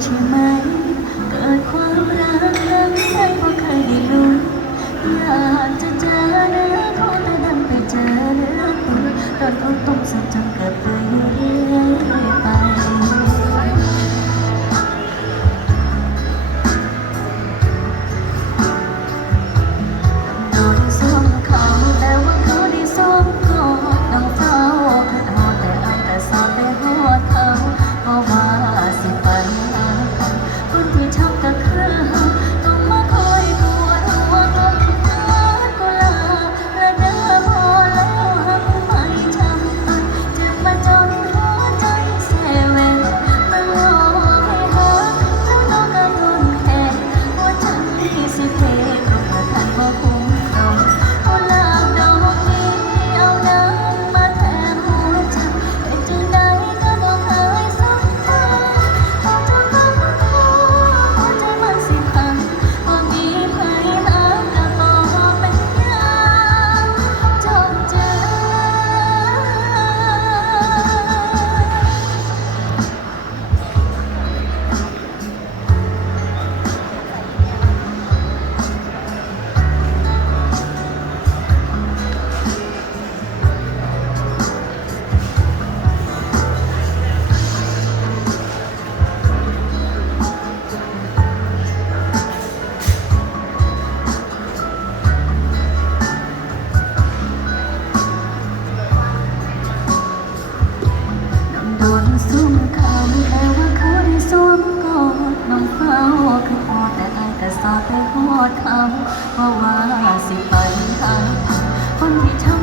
เร เพราะว่าสิไปหาคนที่ทำ